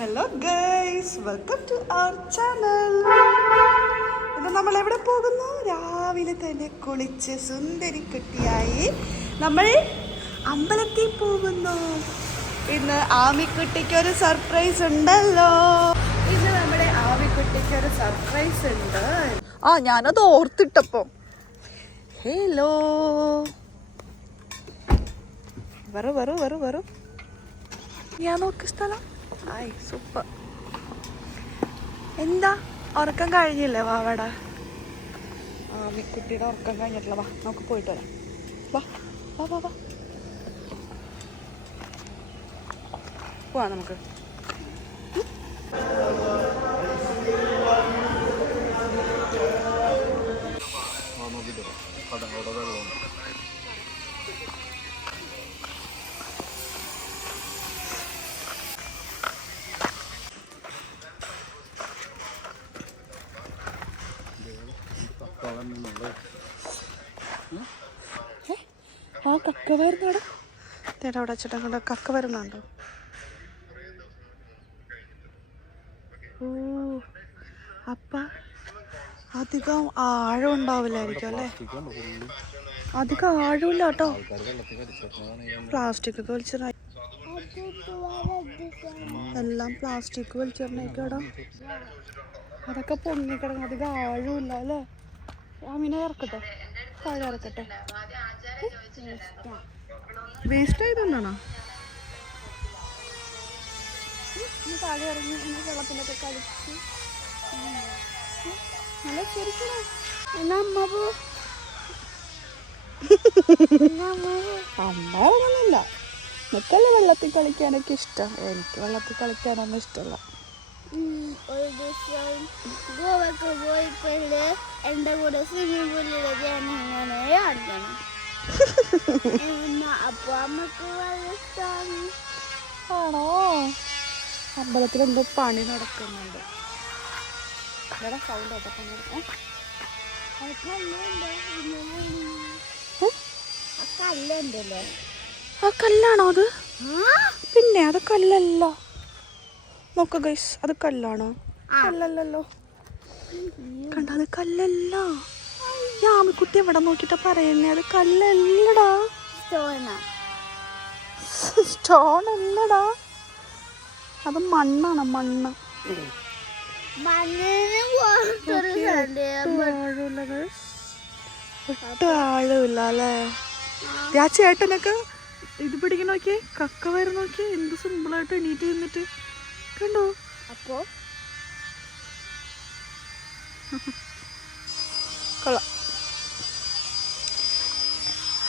Hello guys welcome to our channel ഇന്ന് നമ്മൾ എവിടെ പോകുന്നു? രാവിലെ തന്നെ കുളിച്ച് സുന്ദരി കുട്ടിയായി നമ്മൾ അമ്പലത്തിൽ പോകുന്നു. ഇന്ന് ആമിക്കുട്ടിക്ക് ഒരു സർപ്രൈസ് ഉണ്ടല്ലോ. ഇന്ന് നമ്മുടെ ആമിക്കുട്ടിക്ക് ഒരു സർപ്രൈസ് ഉണ്ട്. ആ ഞാനത് ഓർത്തിട്ടപ്പം. ഹലോ വരൂ വരൂ വരൂ വരൂ. ഞാൻ നോക്കി സ്ഥലം. ആയി സൂപ്പർ. എന്താ? ഉറക്കം കഴിഞ്ഞില്ലേ? വാവട ആ മിക്കുട്ടിയുടെ ഉറക്കം കഴിഞ്ഞിട്ടില്ല. വാ നമുക്ക് പോയിട്ട് വരാം. വാ വാ വാ വാ. പോവാ നമുക്ക്. ആ കക്ക വരുന്നാടാ. തേടാ അവിടെ അങ്ങോട്ട് കക്ക വരുന്നുണ്ടോ? ഓ അപ്പ അധികം ആഴം ഉണ്ടാവില്ലായിരിക്കും അല്ലേ? അധികം ആഴമില്ല കേട്ടോ. പ്ലാസ്റ്റിക് ഒക്കെ വലിച്ചിട എല്ലാം പ്ലാസ്റ്റിക് വലിച്ചിടണേക്കടാ. അതൊക്കെ പൊങ്ങിക്കിടങ്ങ അധികം ആഴമില്ല അല്ലേ? അമീനെ ഇറക്കട്ടെ. താഴെ ഇറക്കട്ടെ വേസ്റ്റ് ആയതുകൊണ്ടാണോ താഴെ ഇറങ്ങി ഇങ്ങനെ വെള്ളത്തിലൊക്കെ കളിച്ച്. നല്ല ശരിക്കും എന്നാ അമ്മ പോ അമ്മ അങ്ങനല്ല നിനക്കല്ലേ വെള്ളത്തിൽ കളിക്കാനൊക്കെ ഇഷ്ടം? എനിക്ക് വെള്ളത്തിൽ കളിക്കാനൊന്നും ഇഷ്ടമല്ല. ഒരു ദിവസം ഗോവക്ക് എന്റെ കൂടെ സ്വിമ്മിംഗ് പൂളിൽ ഞാൻ ഇങ്ങനെ കളിക്കണം അപ്പോൾ അമ്മയ്ക്ക് വളരെ ഇഷ്ടമാണ് ആണോ? അമ്പലത്തിൽ എന്തോ പണി നടക്കുന്നുണ്ട്. ഇവിടെ സൗണ്ട് കേട്ടോ പണി ആ കല്ലുണ്ടല്ലോ? ആ കല്ലാണോ അത്? പിന്നെ അത് കല്ലല്ല. നോക്ക ഗൈസ് അത് കല്ലാണോ? കല്ലല്ലോ കണ്ട അത് കല്ലല്ല. യാമിക്കുട്ടി എവിടെ നോക്കിട്ടാ പറയുന്നേ? അത് കല്ലല്ലടാ. സ്റ്റോൺ അല്ലടാ അത് മണ്ണാണ് മണ്ണ്. ഒട്ടും ആഴമില്ല അല്ലേ? ആ. ചേട്ടനൊക്കെ ഇത് പിടിക്കാൻ നോക്കിയേ? കക്ക വരെ നോക്കിയേ? എന്ത് സിമ്പിളായിട്ട് എണീറ്റ് നിന്നിട്ട് കണ്ടോ? അപ്പോ? കൊള്ളാം.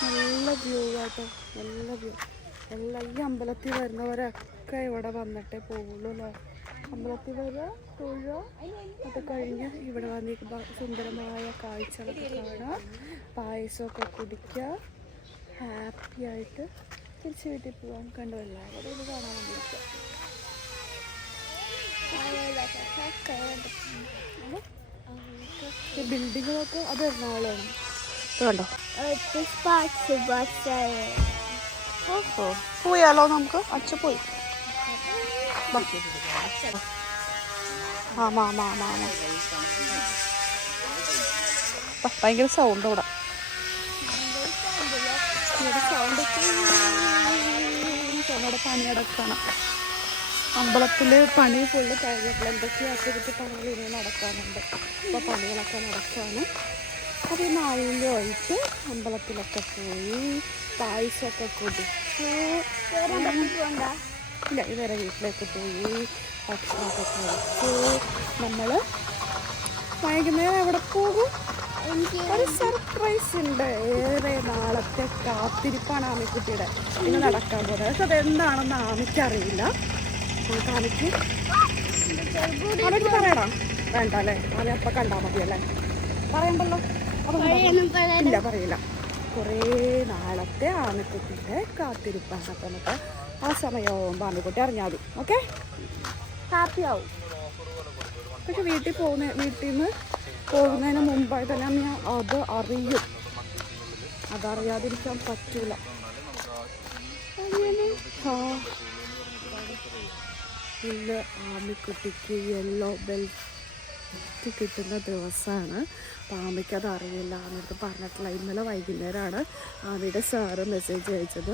നല്ല വ്യൂ കേട്ടോ. നല്ല വ്യൂ എല്ലാ ഈ അമ്പലത്തിൽ വരുന്നവരൊക്കെ ഇവിടെ വന്നിട്ടേ പോകുള്ളൂ അല്ലേ? അമ്പലത്തിൽ വരിക തൊഴുക അത് കഴിഞ്ഞ് ഇവിടെ വന്നിരിക്കുമ്പോൾ സുന്ദരമായ കാഴ്ചകളൊക്കെ കാണുക പായസമൊക്കെ കുടിക്കുക. ഹാപ്പി ആയിട്ട് തിരിച്ച് വീട്ടിൽ പോകാൻ കണ്ടു എല്ലാവരും ഇത് കാണാൻ വേണ്ടിയിരിക്കുക ഈ ബിൽഡിങ്ങുകളൊക്കെ അത് എറണാകുളമാണ്. കണ്ടോ ഓഹോ. പോയാലോ നമുക്ക്? അച്ഛ പോയി. ഭയങ്കര സൗണ്ട് ഇവിടെ ഇവിടെ സൗണ്ട് നടക്കണം അമ്പലത്തിൽ പണി ഫുള്ള് കഴിഞ്ഞിട്ടില്ല. എന്തൊക്കെയോ അറ്റകുറ്റി പണികൾ ഇനി നടക്കാനുണ്ട്. അപ്പോൾ പണികളൊക്കെ നടക്കാണ്. അത് നാലിന്റെ ഒഴിച്ച് അമ്പലത്തിലൊക്കെ പോയി പായസമൊക്കെ കുടിച്ചു ഇല്ല ഇവരെ വീട്ടിലേക്ക് പോയി ഭക്ഷണമൊക്കെ കഴിച്ചു നമ്മൾ വൈകുന്നേരം എവിടെ പോകും? ഒരു സർപ്രൈസ് ഉണ്ട്. ഏറെ നാളത്തെ കാത്തിരിപ്പാണ് ആമിക്കുട്ടിയുടെ. ഇന്ന് നടക്കാൻ പോകുന്നത്. അതെന്താണെന്ന് ആമിക്കറിയില്ല. ആമിക്ക് ആമിക്ക് പറയണം വേണ്ട അല്ലേ? ആമി അപ്പം കണ്ടാൽ മതിയല്ലേ പറയണ്ടല്ലോ. ഇല്ല പറയില്ല. കുറേ നാളത്തെ ആമിക്കുട്ടിയുടെ കാത്തിരിപ്പാണ്. അപ്പം നമുക്ക് ആ സമയമാകുമ്പോൾ ആമിക്കുട്ടി അറിഞ്ഞാൽ മതി. ഓക്കെ? ഹാപ്പി ആവും. പക്ഷെ വീട്ടിൽ പോകുന്ന വീട്ടിൽ നിന്ന് പോകുന്നതിന് മുമ്പായി തന്നെ അമ്മ അത് അറിയും. അതറിയാതിരിക്കാൻ പറ്റൂല. അങ്ങനെ ആ. ഇന്ന് ആമിക്കുട്ടിക്ക് യെല്ലോ ബെൽറ്റ് കിട്ടുന്ന ദിവസമാണ്. അപ്പോൾ ആമിക്ക് അത് അറിയില്ല എന്നിട്ട് പറഞ്ഞിട്ടില്ല ഇന്നലെ വൈകുന്നേരമാണ് ആമിയുടെ സാറ് മെസ്സേജ് അയച്ചത്.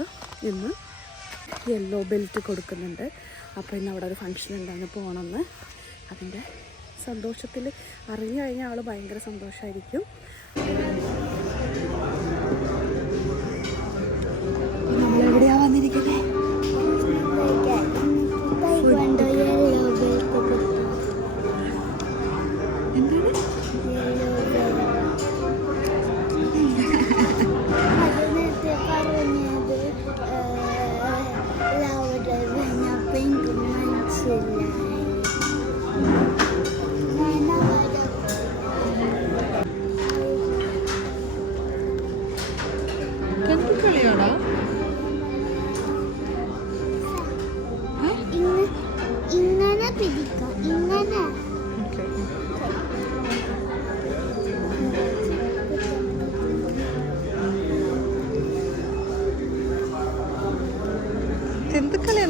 ഇന്ന് യെല്ലോ ബെൽറ്റ് കൊടുക്കുന്നുണ്ട്. അപ്പോൾ ഇന്ന് അവിടെ ഒരു ഫങ്ഷൻ ഉണ്ടാകുന്ന പോകണമെന്ന് അതിന്റെ സന്തോഷത്തിൽ അറിഞ്ഞു കഴിഞ്ഞാൽ ആൾ ഭയങ്കര സന്തോഷമായിരിക്കും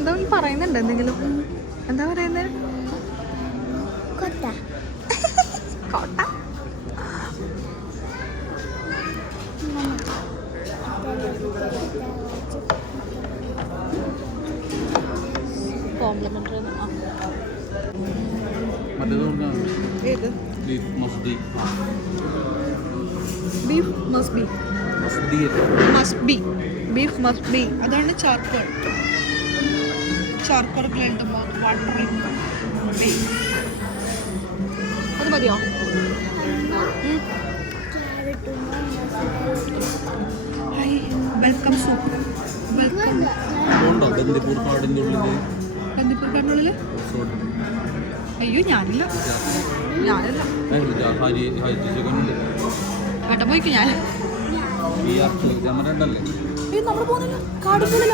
എന്ത് പറയുന്നുണ്ട് എന്തെങ്കിലും. എന്താ പറയുന്നത് കൊട്ട കോട്ട കോംപ്ലിമെന്ററി ഏത്? ബീഫ് മസ്തി beef must be masti must be beef must be അതാണ് ചാർക്കോൾ ബീഫ് അത് മതിയോ hi welcome. Soup welcome Bandipur കാടിന്റെ ഉള്ളിൽ ബന്ദിപ്പൂർ കണ്ണുള്ളിൽ അയ്യോ ഞാനില്ല. ഞാനല്ല. ഏട്ടൻ പോയിക്കോ ഞാൻ? നമ്മൾ പോകുന്നില്ല. കാടിന്റെ ഉള്ളിൽ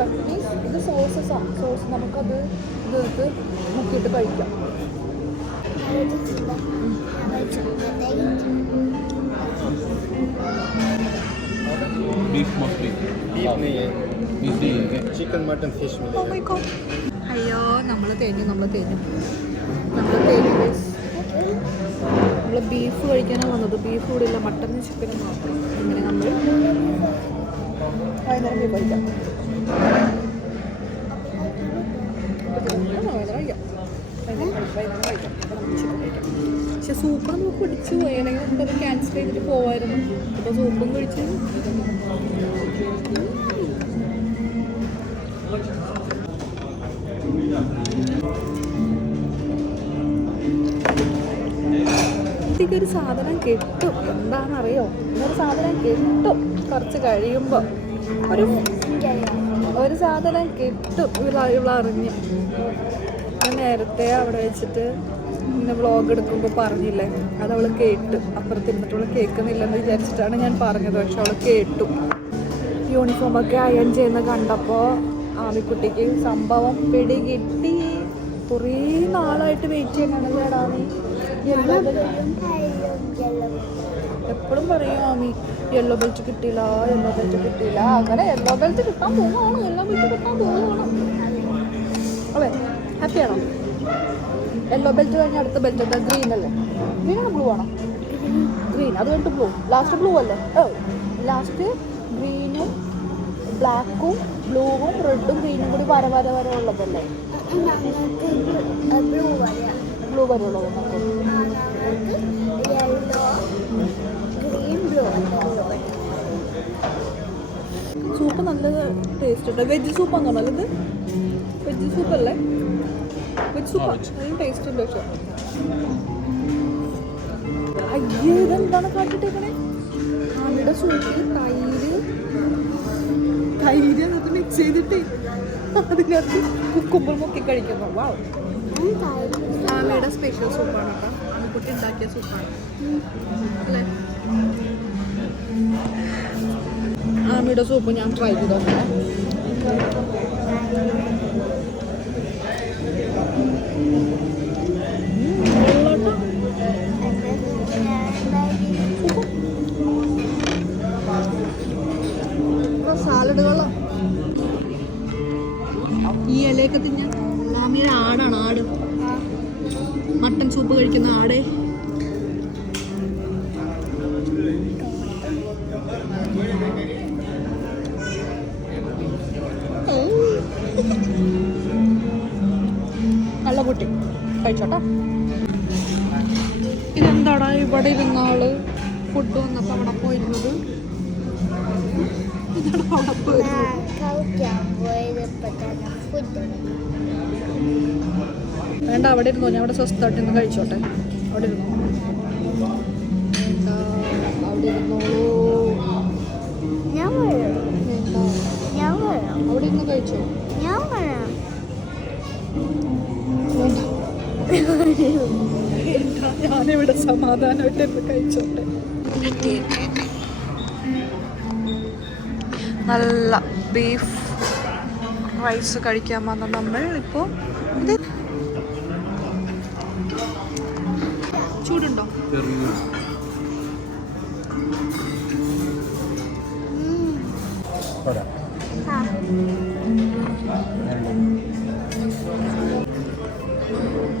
ചട്നി ഇത് സോസസാണ് സോസ് നമുക്കത് ഇത് മുക്കിയിട്ട് കഴിക്കാം ബീഫ് മസ്തി बीफ नहीं है ബീഫ് नहीं चिकन मटन फिश मिलेगा അയ്യോ നമ്മൾ തേഞ്ഞു നമ്മൾ തേഞ്ഞു നമ്മൾ തേഞ്ഞു നമ്മൾ ബീഫ് കഴിക്കാനാണ് വന്നത് ബീഫ് കൂടെ ഇല്ല മട്ടനും ചിക്കനും മാത്രം അങ്ങനെ നമ്മൾ വൈകുന്നേരം ബീഫ് കഴിക്കാം പക്ഷെ സൂപ്പർ നമുക്ക് കുടിച്ചു പോയാണെങ്കിൽ നമുക്കത് ക്യാൻസൽ ചെയ്തിട്ട് പോവായിരുന്നു. അപ്പോൾ സൂപ്പും കുടിച്ചു ഒരു സാധനം കിട്ടും. എന്താണെന്നറിയോ? ഒരു സാധനം കിട്ടും. കുറച്ച് കഴിയുമ്പോൾ ഒരു ഒരു സാധനം കിട്ടും ഇവള ഇവളറിഞ്ഞ് ഞാൻ നേരത്തെ അവിടെ വെച്ചിട്ട് ഇങ്ങനെ വ്ളോഗ് എടുക്കുമ്പോൾ പറഞ്ഞില്ലേ? അത് അവൾ കേട്ടു. അപ്പുറത്തിരുന്നിട്ട് അവൾ കേൾക്കുന്നില്ലെന്ന് വിചാരിച്ചിട്ടാണ് ഞാൻ പറഞ്ഞത്. പക്ഷെ അവൾ കേട്ടു. യൂണിഫോമൊക്കെ അയൺ ചെയ്യുന്ന കണ്ടപ്പോൾ ആമിക്കുട്ടിക്ക് സംഭവം പിടികിട്ടി. കുറേ നാളായിട്ട് വെയിറ്റ് ചെയ്യണല്ലേടാ നീ യെല്ലോ എപ്പോഴും പറയും ആമി യെല്ലോ ബെൽറ്റ് കിട്ടിയില്ല യെല്ലോ ബെൽറ്റ് കിട്ടിയില്ല. അങ്ങനെ യെല്ലോ ബെൽറ്റ് കിട്ടാൻ പോവുകയാണ് യെല്ലോ ബെൽറ്റ് കിട്ടാൻ പോവുകയാണ്. അതെ ഹാപ്പിയാണോ യെല്ലോ ബെൽറ്റ് കഴിഞ്ഞ അടുത്ത ബെൽറ്റ് എന്താ? ഗ്രീൻ അല്ലേ? ഗ്രീൻ ആണോ ബ്ലൂ ആണോ? ഗ്രീൻ അത് കഴിഞ്ഞിട്ട് ബ്ലൂ ലാസ്റ്റ് ബ്ലൂ അല്ലേ? ഓ ലാസ്റ്റ് ഗ്രീനും ബ്ലാക്കും ബ്ലൂവും റെഡും ഗ്രീനും കൂടി വര വര വര ഉള്ളതല്ലേ? ബ്ലൂ വരെയുള്ളത് നമുക്ക് യെല്ലോ ഗ്രീൻ ബ്ലൂ സൂപ്പ് നല്ല ടേസ്റ്റ് ഉണ്ട്. വെജ് സൂപ്പ് ആണോ ഇത് വെജ് സൂപ്പ് അല്ലേ? വെജ് സൂപ്പ് നല്ല ടേസ്റ്റ് ഉണ്ട് പക്ഷെ. അയ്യേ ഇതെന്താണ് കാട്ടിട്ടേക്കണേ? അവിടെ സൂപ്പിൽ തൈര്. തൈര് അതിനകത്ത് മിക്സ് ചെയ്തിട്ട് അതിനകത്ത് കുക്കുമ്പർ മുക്കി കഴിക്കുന്നു. വാ ആ ആമിയുടെ സ്പെഷ്യൽ സൂപ്പാണ് കേട്ടോ. ആമിക്കുട്ടി ഉണ്ടാക്കിയ സൂപ്പാണ് അല്ലേ? ആമിയുടെ സൂപ്പ് ഞാൻ ട്രൈ ചെയ്ത്? നോക്കാം സാലഡുകളോ ഈ ഇലയൊക്കെ തിന്നാൻ. ആമിയുടെ ആടാണ് ആട്. മട്ടൻ സൂപ്പ് കഴിക്കുന്ന ആടേ. കഴിച്ചോട്ടാ. ഇതെന്താടാ ഇവിടെ ഇരുന്ന ആൾ ഫുഡ് വന്നപ്പോ അവിടെ പോയിരുന്നത്? വേണ്ട അവിടെ ഇരുന്നോ ഞാൻ അവിടെ സ്വസ്ഥമായിട്ട് ഇന്ന് കഴിച്ചോട്ടെ. അവിടെ ഇരുന്നോ. ഞാനിവിടെ സമാധാനമായിട്ട് ഇരുന്ന് കഴിച്ചോട്ടെ. നല്ല ബീഫ് റൈസ് കഴിക്കാൻ വന്ന നമ്മൾ ഇപ്പോൾ ഇത് ചൂടുണ്ടോ? Thank ആ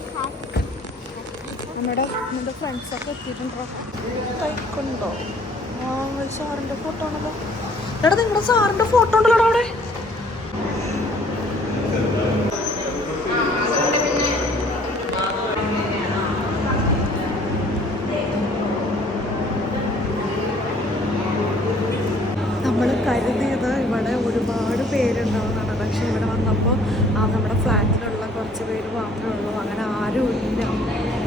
നമ്മുടെ നമ്മുടെ ഫ്രണ്ട്സൊക്കെ എത്തിയിട്ടുണ്ടോ? ആ സാറിന്റെ ഫോട്ടോ ആണല്ലോ. എടാ നിങ്ങളുടെ സാറിന്റെ ഫോട്ടോ ഉണ്ടല്ലോ അവിടെ നമ്മൾ കരുതിയത് ഇവിടെ ഒരുപാട് പേരുണ്ടാവുന്നതാണ് പക്ഷേ ഇവിടെ വന്നപ്പോൾ ആ നമ്മുടെ ഫ്ലാറ്റിലുള്ള കുറച്ച് പേര് മാത്രമേ ഉള്ളൂ അങ്ങനെ ആരും ഇല്ല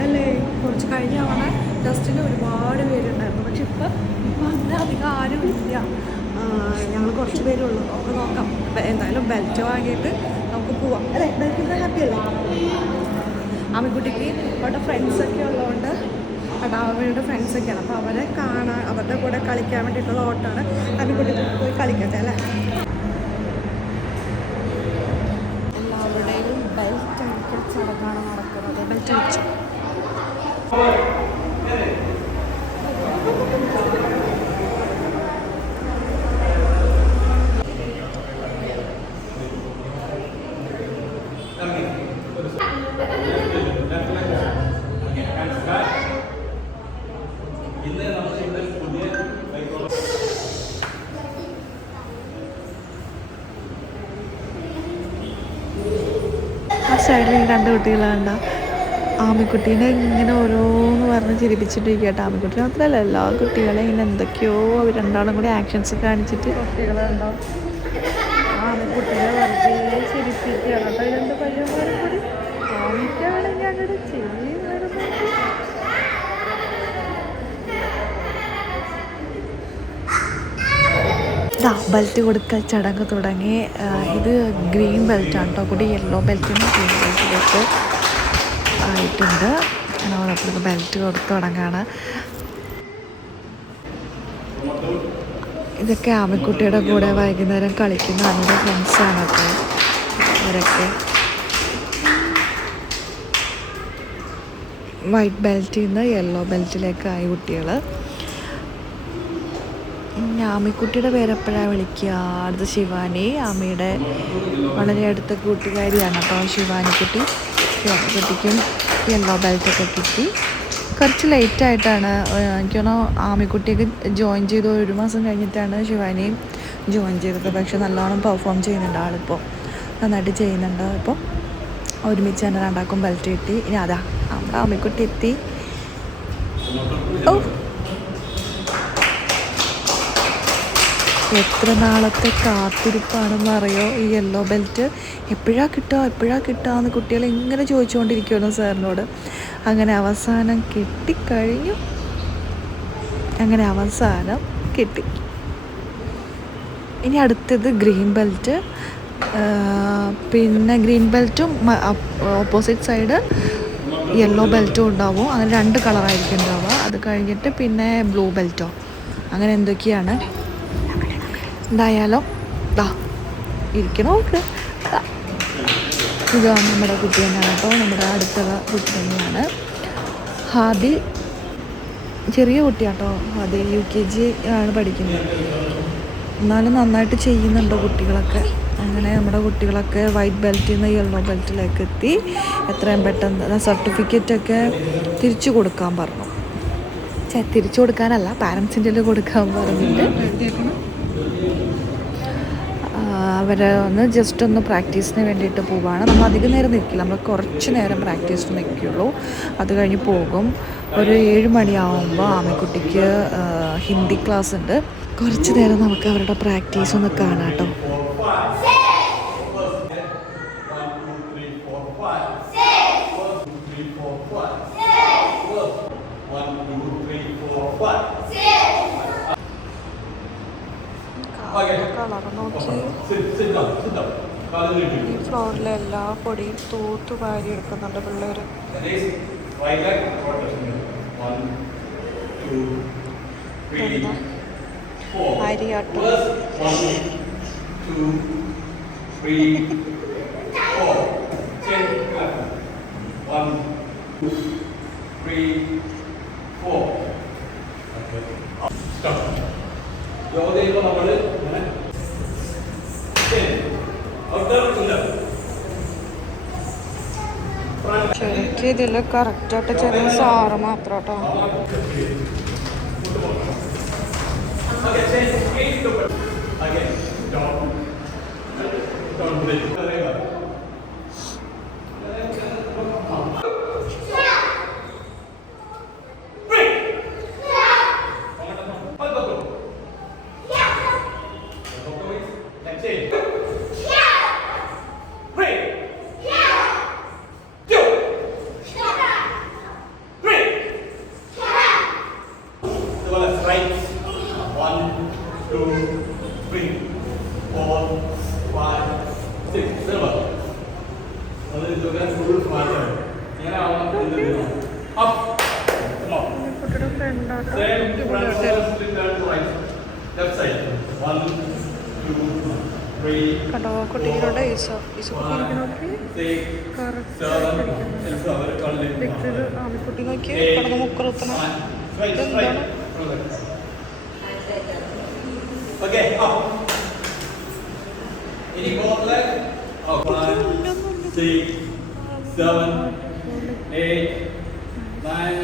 അല്ലേ കുറച്ച് കഴിഞ്ഞ തവണ ടെസ്റ്റിൽ ഒരുപാട് പേരുണ്ടായിരുന്നു പക്ഷെ ഇപ്പം ഇപ്പം അങ്ങനെ അധികം ആരും ഇല്ല ഞങ്ങൾ കുറച്ച് പേരേ ഉള്ളൂ നമുക്ക് നോക്കാം ബെ- എന്തായാലും ബെൽറ്റ് വാങ്ങിയിട്ട് നമുക്ക് പോവാം. അല്ലേ? ബെൽറ്റ് ഹാപ്പി അല്ലേ? ആമിക്കുട്ടിക്ക് അവരുടെ ഫ്രണ്ട്സൊക്കെ ഉള്ളതുകൊണ്ട് അടാമയുടെ ഫ്രണ്ട്സൊക്കെയാണ് അപ്പോൾ അവരെ കാണാൻ അവരുടെ കൂടെ കളിക്കാൻ വേണ്ടിയിട്ടുള്ള ഓട്ടമാണ് ആമിക്കുട്ടിക്ക് പോയി കളിക്കട്ടെ അല്ലേ? കണ്ട കുട്ടികളുണ്ട ആമിക്കുട്ടീനെ ഇങ്ങനെ ഓരോന്ന് പറഞ്ഞ് ചിരിപ്പിച്ചിട്ടിരിക്കട്ടെ ആമിക്കുട്ടി മാത്രമല്ല എല്ലാ കുട്ടികളെയും ഇങ്ങനെ എന്തൊക്കെയോ അവർ രണ്ടാളും കൂടി ആക്ഷൻസ് കാണിച്ചിട്ട് കുട്ടികളുണ്ടോ ബെൽറ്റ് കൊടുക്കൽ ചടങ്ങ് തുടങ്ങി. ഇത് ഗ്രീൻ ബെൽറ്റാണ് കേട്ടോ കൂടി യെല്ലോ ബെൽറ്റിന് ഗ്രീൻ ബെൽറ്റിലേക്ക് ആയിട്ടുണ്ട് ഓരോരുത്തർക്ക് ബെൽറ്റ് കൊടുത്ത് തുടങ്ങാണ്. ഇതൊക്കെ ആമിക്കുട്ടിയുടെ കൂടെ വൈകുന്നേരം കളിക്കുന്ന അവരുടെ ഫ്രണ്ട്സാണ് കേട്ടോ ഇവരൊക്കെ. വൈറ്റ് ബെൽറ്റിൽ നിന്ന് യെല്ലോ ബെൽറ്റിലേക്കായി കുട്ടികൾ ആമിക്കുട്ടിയുടെ പേരെപ്പോഴാണ് വിളിക്കുക? അടുത്ത ശിവാനി ആമിയുടെ വളരെ അടുത്ത കൂട്ടുകാരിയാണ്. അപ്പോൾ ശിവാനിക്കുട്ടി ശിവാനിക്കുട്ടിക്കും യെല്ലോ ബെൽറ്റൊക്കെ കിട്ടി. കുറച്ച് ലേറ്റായിട്ടാണ് എനിക്ക് തോന്നുന്നു ആമിക്കുട്ടിയൊക്കെ ജോയിൻ ചെയ്ത് ഒരു മാസം കഴിഞ്ഞിട്ടാണ് ശിവാനിയും ജോയിൻ ചെയ്തത്. പക്ഷെ നല്ലോണം പെർഫോം ചെയ്യുന്നുണ്ട് ആളിപ്പോൾ. നന്നായിട്ട് ചെയ്യുന്നുണ്ട്. അപ്പോൾ ഒരുമിച്ച് തന്നെ രണ്ടാക്കും ബെൽറ്റ് കിട്ടി. ഇനി അതാ നമ്മുടെ ആമിക്കുട്ടി എത്തി. ഓ എത്ര നാളത്തെ കാത്തിരിപ്പാണെന്ന് അറിയോ ഈ യെല്ലോ ബെൽറ്റ് എപ്പോഴാ കിട്ടുക എപ്പോഴാ കിട്ടുക എന്ന് കുട്ടികൾ ഇങ്ങനെ ചോദിച്ചുകൊണ്ടിരിക്കുവാണ് സാറിനോട്. അങ്ങനെ അവസാനം കിട്ടിക്കഴിഞ്ഞു. അങ്ങനെ അവസാനം കിട്ടി. ഇനി അടുത്തത് ഗ്രീൻ ബെൽറ്റ് പിന്നെ ഗ്രീൻ ബെൽറ്റും ഓപ്പോസിറ്റ് സൈഡ് യെല്ലോ ബെൽറ്റും ഉണ്ടാവും. അങ്ങനെ രണ്ട് കളറായിരിക്കും ഉണ്ടാവുക. അത് കഴിഞ്ഞിട്ട് പിന്നെ ബ്ലൂ ബെൽറ്റോ അങ്ങനെ എന്തൊക്കെയാണ്? എന്തായാലും ദാ ഇരിക്കണ നോക്ക് ദാ. ഇതാണ് നമ്മുടെ കുട്ടി തന്നെയാണ് കേട്ടോ. നമ്മുടെ അടുത്തുള്ള കുട്ടി തന്നെയാണ് ഹാദിൽ ചെറിയ കുട്ടിയാട്ടോ. ഹാദി യു കെ ജി ആണ് പഠിക്കുന്നത്. എന്നാലും നന്നായിട്ട് ചെയ്യുന്നുണ്ടോ കുട്ടികളൊക്കെ? അങ്ങനെ നമ്മുടെ കുട്ടികളൊക്കെ വൈറ്റ് ബെൽറ്റിൽ നിന്ന് യെല്ലോ ബെൽറ്റിലേക്ക് എത്തി. എത്രയും പെട്ടെന്ന് സർട്ടിഫിക്കറ്റൊക്കെ തിരിച്ചു കൊടുക്കാൻ പറഞ്ഞു. തിരിച്ചു കൊടുക്കാനല്ല പാരൻസിന്റെ കൊടുക്കാൻ പറഞ്ഞിട്ട്. അവരെ ഒന്ന് ജസ്റ്റ് ഒന്ന് പ്രാക്ടീസിന് വേണ്ടിയിട്ട് പോവുകയാണ് നമ്മൾ അധികം നേരം നിൽക്കില്ല. നമ്മൾ കുറച്ച് നേരം പ്രാക്ടീസിന് നിൽക്കുകയുള്ളൂ അത് കഴിഞ്ഞ് പോകും. ഒരു ഏഴ് മണിയാവുമ്പോൾ ആമക്കുട്ടിക്ക് ഹിന്ദി ക്ലാസ് ഉണ്ട്. കുറച്ച് നേരം നമുക്ക് അവരുടെ പ്രാക്ടീസ് ഒന്ന് കാണാം കേട്ടോ. കളർ നോക്കി ഈ ഫ്ലോറിലെ എല്ലാ പൊടിയും തൂത്ത് വാരി എടുക്കുന്നുണ്ട് പിള്ളേർ അരിയാട്ടം ശരിക്കും ഇതിൽ കറക്റ്റായിട്ട് ചെറിയ സാറ് മാത്രം കേട്ടോ കുട്ടിയുടെ ഫ്രണ്ടാട്ടോ കണ്ടോ കുട്ടികളുടെ ഈസോ ഈസോ കുട്ടി നോക്കി കറക്റ്റ് ആമിക്കുട്ടി നോക്കി കടന്ന് മുക്കറുത്തണം leg? Oh, five, six, seven, eight, nine.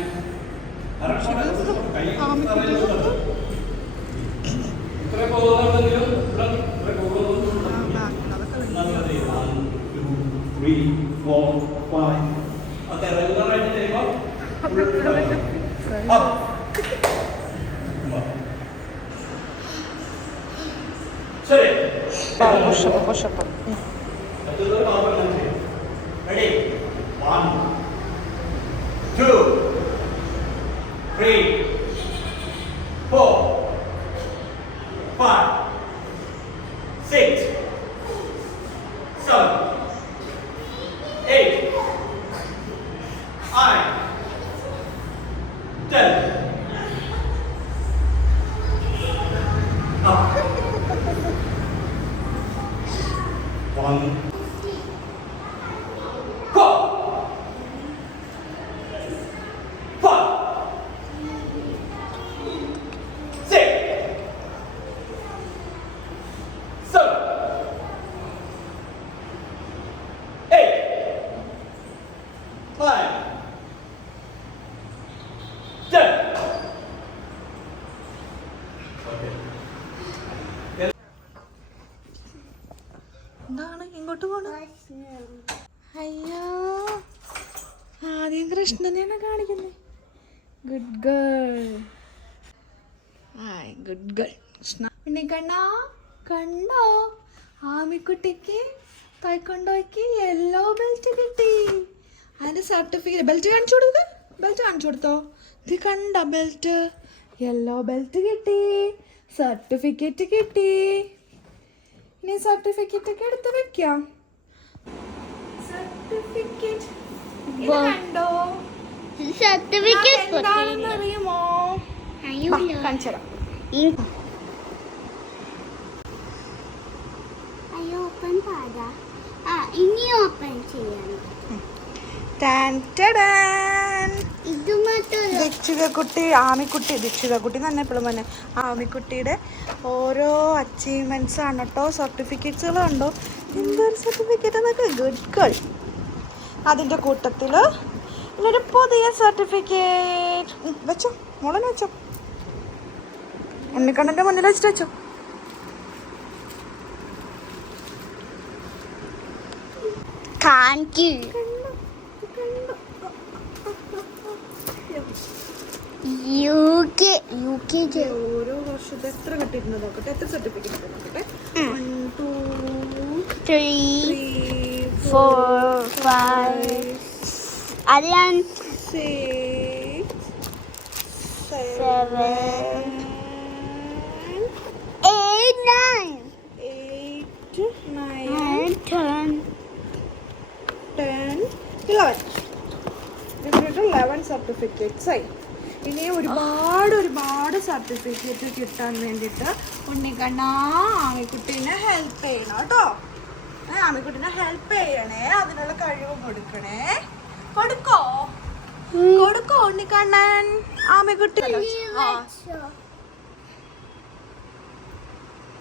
ഇത്ര പോകുന്നുണ്ടെങ്കിലും ഇത്ര പോകുന്നു three, four, five. Okay, regular ആയിട്ട് ചെയ്യുമ്പോൾ up. പുഷപ്പ് പുഷപ്പ് മറ്റുള്ളവർ മാത്രം ചെയ്യും ready one two three four five six seven eight nine ten up one Go! Five. Six. Seven. Eight. Nine. Ten. ഇങ്ങോട്ട് പോണു അയ്യോ ആദ്യം കൃഷ്ണനെയാണ് കാണിക്കുന്നത് good girl hi good girl Krishna പിന്നെ കണ്ണാ കണ്ടോ? ആമിക്കുട്ടിക്ക് തൈക്കൊണ്ടോയ്ക്ക് യെല്ലോ ബെൽറ്റ് കിട്ടി. അതിന്റെ സർട്ടിഫിക്കറ്റ് ബെൽറ്റ് കാണിച്ചു കൊടുക്ക. ബെൽറ്റ് കാണിച്ചു കൊടുത്തോ? ഇത് കണ്ട ബെൽറ്റ് യെല്ലോ ബെൽറ്റ് കിട്ടി. സർട്ടിഫിക്കറ്റ് കിട്ടി. ഇനി സർട്ടിഫിക്കറ്റ് ഒക്കെ എടുത്ത് വെക്കാം. സർട്ടിഫിക്കറ്റ് കണ്ടോ? സർട്ടിഫിക്കറ്റ് എന്താണെന്ന് പാടാ. ആ ഇനി ഓപ്പൺ ചെയ്യണം ദീക്ഷികക്കുട്ടി ആമിക്കുട്ടി ദക്ഷിതക്കുട്ടി തന്നെ എപ്പോഴും തന്നെ ആമിക്കുട്ടിയുടെ ഓരോ അച്ചീവ്മെന്റ്സ് ആണ് കേട്ടോ സർട്ടിഫിക്കറ്റ്സുകൾ ഉണ്ടോ എന്തൊരു സർട്ടിഫിക്കറ്റ് എന്നൊക്കെ ഗുഡ് ഗേൾ അതിന്റെ കൂട്ടത്തിൽ ഒരു പുതിയ സർട്ടിഫിക്കറ്റ് വെച്ചോ മോളെ വെച്ചോ. ഉണ്ണിക്കണ്ണന്റെ മുന്നിൽ വെച്ചിട്ട് വെച്ചു. അതിലാണ് U K U K G ഓരോ വർഷത്തെ എത്ര നോക്കട്ടെ എത്ര സർട്ടിഫിക്കറ്റ് നോക്കട്ടെ. One two three four five അത് ഞാൻ six, seven eight nine. eight, nine, Nine, ten. ten, eleven. കിട്ടിയിട്ട് ലെവൻ സർട്ടിഫിക്കറ്റ്സ് ആയി ഇനി ഒരുപാട് ഒരുപാട് സർട്ടിഫിക്കറ്റ് കിട്ടാൻ വേണ്ടിയിട്ട് ഉണ്ണിക്കണ്ണ ആമിക്കുട്ടീനെ ഹെൽപ്പ് ചെയ്യണം കേട്ടോ ആമിക്കുട്ടീനെ ഹെൽപ്പ് ചെയ്യണേ അതിനുള്ള കഴിവ് കൊടുക്കണേ കൊടുക്കോ കൊടുക്കോ ഉണ്ണിക്കണ്ണൻ ആമിക്കുട്ടി ആ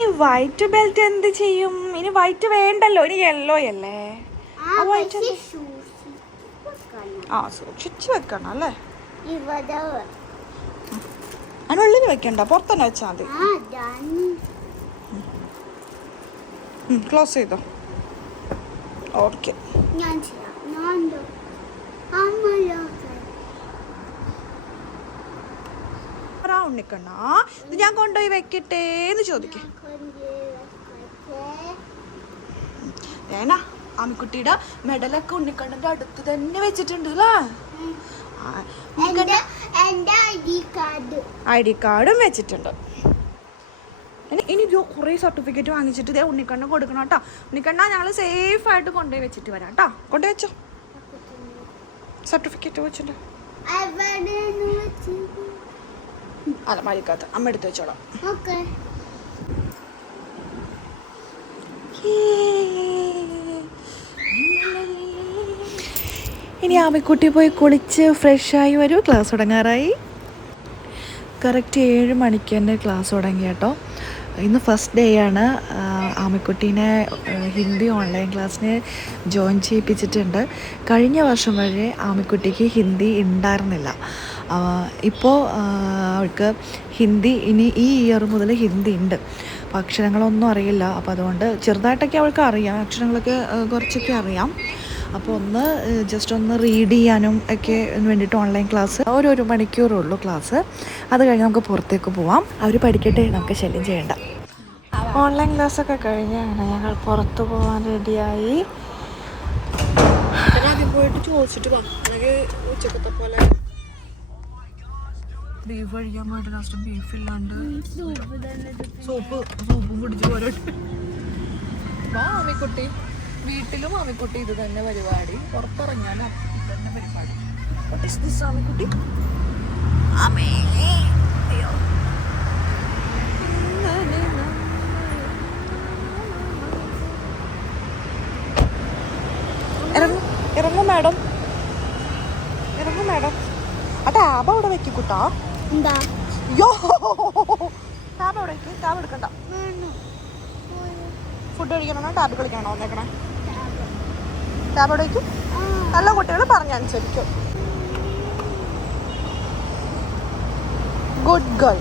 ഈ വൈറ്റ് ബെൽറ്റ് എന്ത് ചെയ്യും? ഇനി വൈറ്റ് വേണ്ടല്ലോ ഇനി യെല്ലോ അല്ലേ? എന്ത്? ആ സൂക്ഷിച്ച് വെക്കണം അല്ലേ? അതിനുള്ളിൽ വെക്കണ്ട പുറത്തന്നെ വെച്ചാൽ മതി. ക്ലോസ് ചെയ്തോ? ഓക്കെ ഞാൻ ചെയ്യാം. ഉണ്ണിക്കണ്ണ ഇത് ഞാൻ കൊണ്ടുപോയി വെക്കട്ടെ എന്ന് ചോദിക്കേ. ഏനാ ആമിക്കുട്ടിയുടെ മെഡലൊക്കെ ഉണ്ണിക്കണ്ണന്റെ അടുത്ത് തന്നെ വെച്ചിട്ടുണ്ട് അല്ലേ? I D card. വെച്ചിട്ടുണ്ട്. ഇനി ഇതോ കുറേ സർട്ടിഫിക്കറ്റ് വാങ്ങിച്ചിട്ട് ഇതേ ഉണ്ണിക്കണ്ണ കൊടുക്കണം കേട്ടോ. ഉണ്ണിക്കണ്ണ ഞങ്ങൾ സേഫ് ആയിട്ട് കൊണ്ടുപോയി വെച്ചിട്ട് വരാം കേട്ടോ. കൊണ്ടുപോയി വെച്ചോ. സർട്ടിഫിക്കറ്റ് വെച്ചിട്ട്. മരിക്കാത്ത. അമ്മ എടുത്ത് വെച്ചോളാം. ഇനി ആമിക്കുട്ടി പോയി കുളിച്ച് ഫ്രഷായി വരൂ. ക്ലാസ് തുടങ്ങാറായി. കറക്റ്റ് ഏഴ് മണിക്ക് തന്നെ ക്ലാസ് തുടങ്ങി കേട്ടോ. ഇന്ന് ഫസ്റ്റ് ഡേ ആണ്. ആമിക്കുട്ടീനെ ഹിന്ദി ഓൺലൈൻ ക്ലാസ്സിന് ജോയിൻ ചെയ്യിപ്പിച്ചിട്ടുണ്ട്. കഴിഞ്ഞ വർഷം വരെ ആമിക്കുട്ടിക്ക് ഹിന്ദി ഉണ്ടായിരുന്നില്ല. ഇപ്പോൾ അവൾക്ക് ഹിന്ദി ഇനി ഈ ഇയർ മുതൽ ഹിന്ദി ഉണ്ട്. അപ്പോൾ അക്ഷരങ്ങളൊന്നും അറിയില്ല. അപ്പോൾ അതുകൊണ്ട് ചെറുതായിട്ടൊക്കെ അവൾക്ക് അറിയാം. അക്ഷരങ്ങളൊക്കെ കുറച്ചൊക്കെ അറിയാം. അപ്പോൾ ഒന്ന് ജസ്റ്റ് ഒന്ന് റീഡ് ചെയ്യാനും ഒക്കെ വേണ്ടിയിട്ട് ഓൺലൈൻ ക്ലാസ് ഓരോരോ മണിക്കൂറുള്ളൂ ക്ലാസ് അത് കഴിഞ്ഞ് നമുക്ക് പുറത്തേക്ക് പോവാം. അവർ പഠിക്കട്ടെ നമുക്ക് ശല്യം ചെയ്യണ്ട. ഓൺലൈൻ ക്ലാസ്സൊക്കെ കഴിഞ്ഞാണ് ഞങ്ങൾ പുറത്ത് പോകാൻ റെഡിയായി. ആദ്യം പോയിട്ട് ചോദിച്ചിട്ട് വാ. അല്ലെങ്കിൽ ഉച്ചക്കത്തെ പോലെ ബീഫ് കഴിക്കാൻ പോയിട്ട് ലാസ്റ്റ് ബീഫ് ഇല്ലാണ്ട് സോപ്പ് സോപ്പും പിടിച്ച് പോരട്ടെ. വാ അമ്മിക്കുട്ടി വീട്ടിലും അമ്മിക്കുട്ടി ഇത് തന്നെ പരിപാടി. പുറത്തിറങ്ങിയാൽ തന്നെ പരിപാടി. What is this, ആമിക്കുട്ടി അമ്മേ അയ്യോ. ഇറങ്ങും ഇറങ്ങും മാഡം. ഇറങ്ങും മാഡം. ആ ടാബ് അവിടെ വെക്കും കുട്ടാ എന്താ? യോ! ടാബ് അവിടെ ടാബ് എടുക്കണ്ട. ഫുഡ് കഴിക്കണോ ടാബ് കളിക്കണോ വന്നേക്കണേ? ടാബ് അവിടെ വെക്കും നല്ല കുട്ടികൾ പറഞ്ഞനുസരിക്കും ഗുഡ് ഗേൾ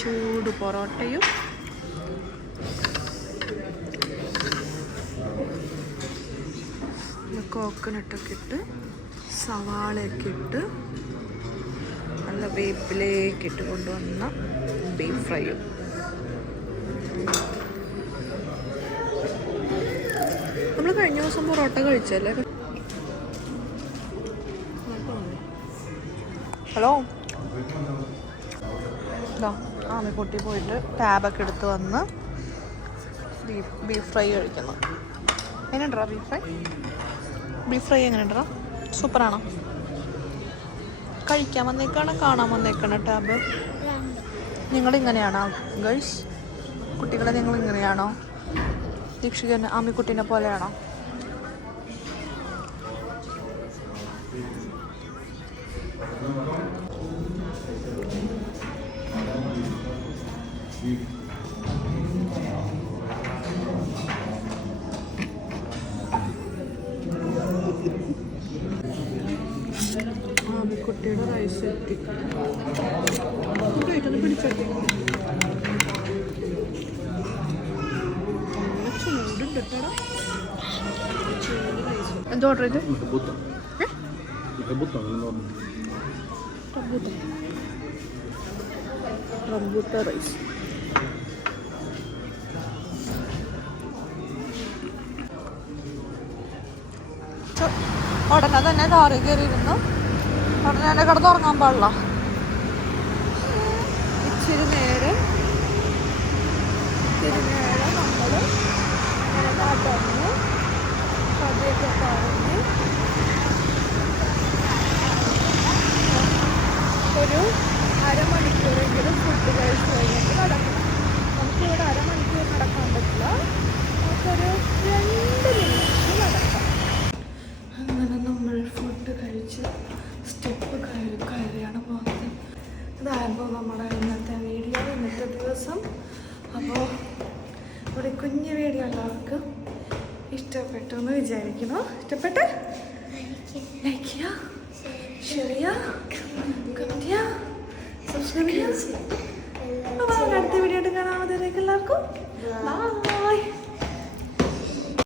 ചൂട് പൊറോട്ടയും. കോക്കനട്ടൊക്കെ ഇട്ട് സവാളയൊക്കെ ഇട്ട് നല്ല വേപ്പിലേക്ക് ഇട്ട് കൊണ്ടുവന്ന ബീഫ് ഫ്രൈയും നമ്മൾ കഴിഞ്ഞ ദിവസം പൊറോട്ട കഴിച്ചല്ലേ? ഹലോ? ആമിക്കുട്ടി പോയിട്ട് ടാബൊക്കെ എടുത്ത് വന്ന് ബീഫ് ബീഫ് ഫ്രൈ കഴിക്കുന്നു. എങ്ങനെയുണ്ടോ ബീഫ് ഫ്രൈ ബീഫ് ഫ്രൈ എങ്ങനെയുണ്ടോ സൂപ്പറാണോ? കഴിക്കാൻ വന്നേക്കാണ്? കാണാൻ വന്നേക്കാണ് ടാബ് നിങ്ങളിങ്ങനെയാണോ ഗേൾസ് കുട്ടികളെ നിങ്ങൾ ഇങ്ങനെയാണോ? ദീക്ഷിക ആമിക്കുട്ടീനെ പോലെയാണോ? ആമിക്കുട്ടിയുടെ റൈസ് എത്തി കഴിച്ചൊന്ന് പിടിച്ചോട്ടെ ചൂടുണ്ട് കേട്ടോ എന്താ ഓർഡർ ചെയ്ത്? റംബൂട്ടാൻ. റൈസ് ഉടനെ തന്നെ കാറി കയറിയിരുന്നു. ഉടനെ തന്നെ കിടന്നുറങ്ങാൻ പാടില്ല. ഇച്ചിരി നേരം. ഇച്ചിരി നേരം നമ്മൾ കഥയൊക്കെ പറഞ്ഞ് ഒരു അരമണിക്കൂറെങ്കിലും ഫുഡ് കഴിച്ച് കഴിഞ്ഞിട്ട് നടക്കണം. നമുക്കിവിടെ അരമണിക്കൂർ നടക്കാൻ പറ്റില്ല. നമുക്കൊരു രണ്ട് മിനിറ്റ് നടക്കാം അങ്ങനെ നമ്മൾ കഴിച്ച് സ്റ്റെപ്പ് കയറി കയറിയാണ് പോകുന്നത്. ഇതായിരുന്നു നമ്മുടെ ഇന്നത്തെ വീഡിയോ ഇന്നത്തെ ദിവസം. അപ്പോൾ ഒരു കുഞ്ഞു വീഡിയോ എല്ലാവർക്കും ഇഷ്ടപ്പെട്ടു എന്ന് വിചാരിക്കുന്നു. ഇഷ്ടപ്പെട്ട്? ലൈക്ക് ചെയ്യുക ഷെയർ ചെയ്യുക സബ്സ്ക്രൈബ് ചെയ്യുക അടുത്ത വീഡിയോ ആയിട്ട് കാണാൻ എല്ലാവർക്കും. ബൈ